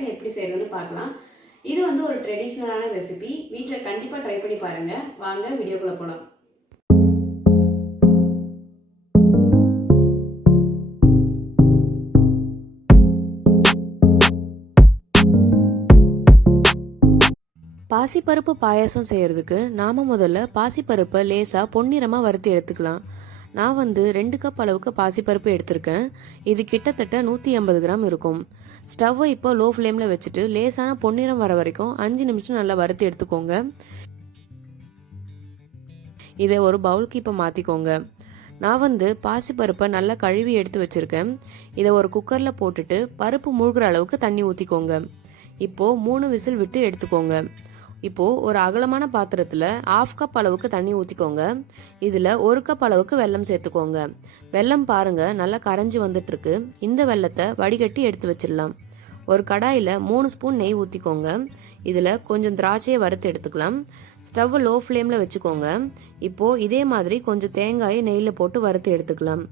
பாயாசம் எப்படி செய்யறதுன்னு பார்க்கலாம். இது வந்து ஒரு ட்ரெடிஷ்னலான ரெசிபி. வீட்டில் கண்டிப்பாக ட்ரை பண்ணி பாருங்க. வாங்க வீடியோக்குள்ள போகலாம். பாசிப்பருப்பு பாயாசம் செய்கிறதுக்கு நாம் முதல்ல பாசிப்பருப்பை லேசாக பொன்னிறமாக வறுத்து எடுத்துக்கலாம். நான் வந்து 2 கப் அளவுக்கு பாசிப்பருப்பு எடுத்திருக்கேன். இது கிட்டத்தட்ட 180 கிராம் இருக்கும். ஸ்டவ்வை இப்போ லோ ஃப்ளேமில் வச்சுட்டு லேசான பொன்னிறம் வர வரைக்கும் 5 நிமிஷம் நல்லா வறுத்து எடுத்துக்கோங்க. இதை ஒரு பவுலுக்கு இப்போ மாற்றிக்கோங்க. நான் வந்து பாசிப்பருப்பை நல்லா கழுவி எடுத்து வச்சுருக்கேன். இதை ஒரு குக்கரில் போட்டுட்டு பருப்பு மூழ்கிற அளவுக்கு தண்ணி ஊற்றிக்கோங்க. இப்போது 3 விசில் விட்டு எடுத்துக்கோங்க. இப்போது ஒரு அகலமான பாத்திரத்தில் 1/2 கப் அளவுக்கு தண்ணி ஊற்றிக்கோங்க. இதில் 1 கப் அளவுக்கு வெல்லம் சேர்த்துக்கோங்க. வெல்லம் பாருங்கள் நல்லா கரைஞ்சி வந்துட்டுருக்கு. இந்த வெல்லத்தை வடிகட்டி எடுத்து வச்சிடலாம். ஒரு கடாயில் 3 ஸ்பூன் நெய் ஊற்றிக்கோங்க. இதில் கொஞ்சம் திராட்சையை வறுத்து எடுத்துக்கலாம். ஸ்டவ் லோ ஃப்ளேமில் வச்சுக்கோங்க. இப்போது இதே மாதிரி கொஞ்சம் தேங்காயை நெய்யில் போட்டு வறுத்து எடுத்துக்கலாம்.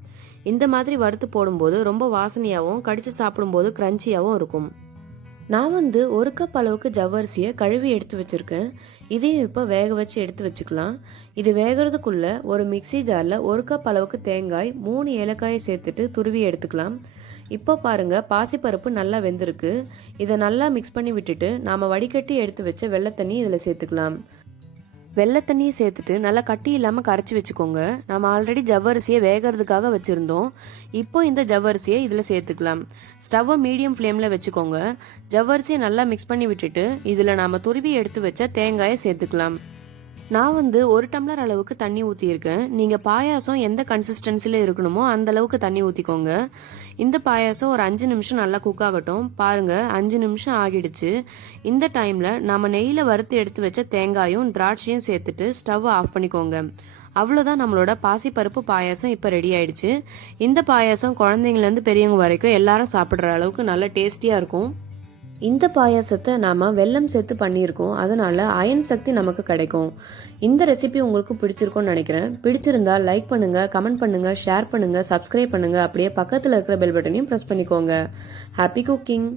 இந்த மாதிரி வறுத்து போடும்போது ரொம்ப வாசனையாகவும் கடிச்சு சாப்பிடும்போது கிரன்ச்சியாகவும் இருக்கும். நான் வந்து 1 கப் அளவுக்கு ஜவ்வரிசியை கழுவி எடுத்து வச்சுருக்கேன். இதையும் இப்போ வேக வச்சு எடுத்து வச்சுக்கலாம். இது வேகிறதுக்குள்ளே ஒரு மிக்சி ஜாரில் 1 கப் அளவுக்கு தேங்காய் 3 ஏலக்காயை சேர்த்துட்டு துருவி எடுத்துக்கலாம். இப்போ பாருங்கள் பாசிப்பருப்பு நல்லா வெந்திருக்கு. இதை நல்லா மிக்ஸ் பண்ணி விட்டுட்டு நாம் வடிகட்டி எடுத்து வச்ச வெள்ளைத்தண்ணி இதில் சேர்த்துக்கலாம். வெள்ளைத்தண்ணியை சேர்த்துட்டு நல்லா கட்டி இல்லாமல் கரைச்சி வச்சுக்கோங்க. நம்ம ஆல்ரெடி ஜவ்வரிசியை வேகிறதுக்காக வச்சுருந்தோம். இப்போ இந்த ஜவ்வரிசியை இதில் சேர்த்துக்கலாம். ஸ்டவ்வை மீடியம் ஃப்ளேமில் வச்சுக்கோங்க. ஜவ்வரிசியை நல்லா மிக்ஸ் பண்ணி விட்டுட்டு இதில் நாம் துருவி எடுத்து வச்ச தேங்காயை சேர்த்துக்கலாம். நான் வந்து 1 டம்ளர் அளவுக்கு தண்ணி ஊற்றியிருக்கேன். நீங்கள் பாயாசம் எந்த கன்சிஸ்டன்சியில் இருக்கணுமோ அந்த அளவுக்கு தண்ணி ஊற்றிக்கோங்க. இந்த பாயாசம் ஒரு 5 நிமிஷம் நல்லா குக் ஆகட்டும். பாருங்கள் 5 நிமிஷம் ஆகிடுச்சு. இந்த டைமில் நம்ம நெய்யில் வறுத்து எடுத்து வச்ச தேங்காயும் திராட்சையும் சேர்த்துட்டு ஸ்டவ்வை ஆஃப் பண்ணிக்கோங்க. அவ்வளோதான், நம்மளோட பாசிப்பருப்பு பாயாசம் இப்போ ரெடி ஆயிடுச்சு. இந்த பாயாசம் குழந்தைங்கலேருந்து பெரியவங்க வரைக்கும் எல்லாரும் சாப்பிட்ற அளவுக்கு நல்ல டேஸ்டியாக இருக்கும். இந்த பாயாசத்தை நாம் வெல்லம் சேர்த்து பண்ணியிருக்கோம். அதனால் அயன் சக்தி நமக்கு கிடைக்கும். இந்த ரெசிபி உங்களுக்கு பிடிச்சிருக்கும்னு நினைக்கிறேன். பிடிச்சிருந்தா லைக் பண்ணுங்கள், கமெண்ட் பண்ணுங்கள், ஷேர் பண்ணுங்கள், சப்ஸ்கிரைப் பண்ணுங்கள். அப்படியே பக்கத்தில் இருக்கிற பெல் பட்டனையும் ப்ரெஸ் பண்ணிக்கோங்க. Happy cooking.